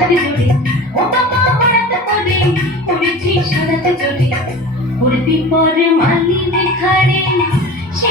সাদাতে জড়ি ও বাবা হরাতে করে করেছি সাদাতে জড়ি করবি পরে মালি দেখারে সে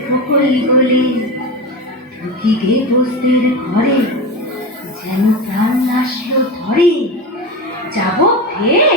ফকরি বলে ঢুকি গে বস্তির ঘরে যেন প্রাণ আসলো ধরে যাব ফের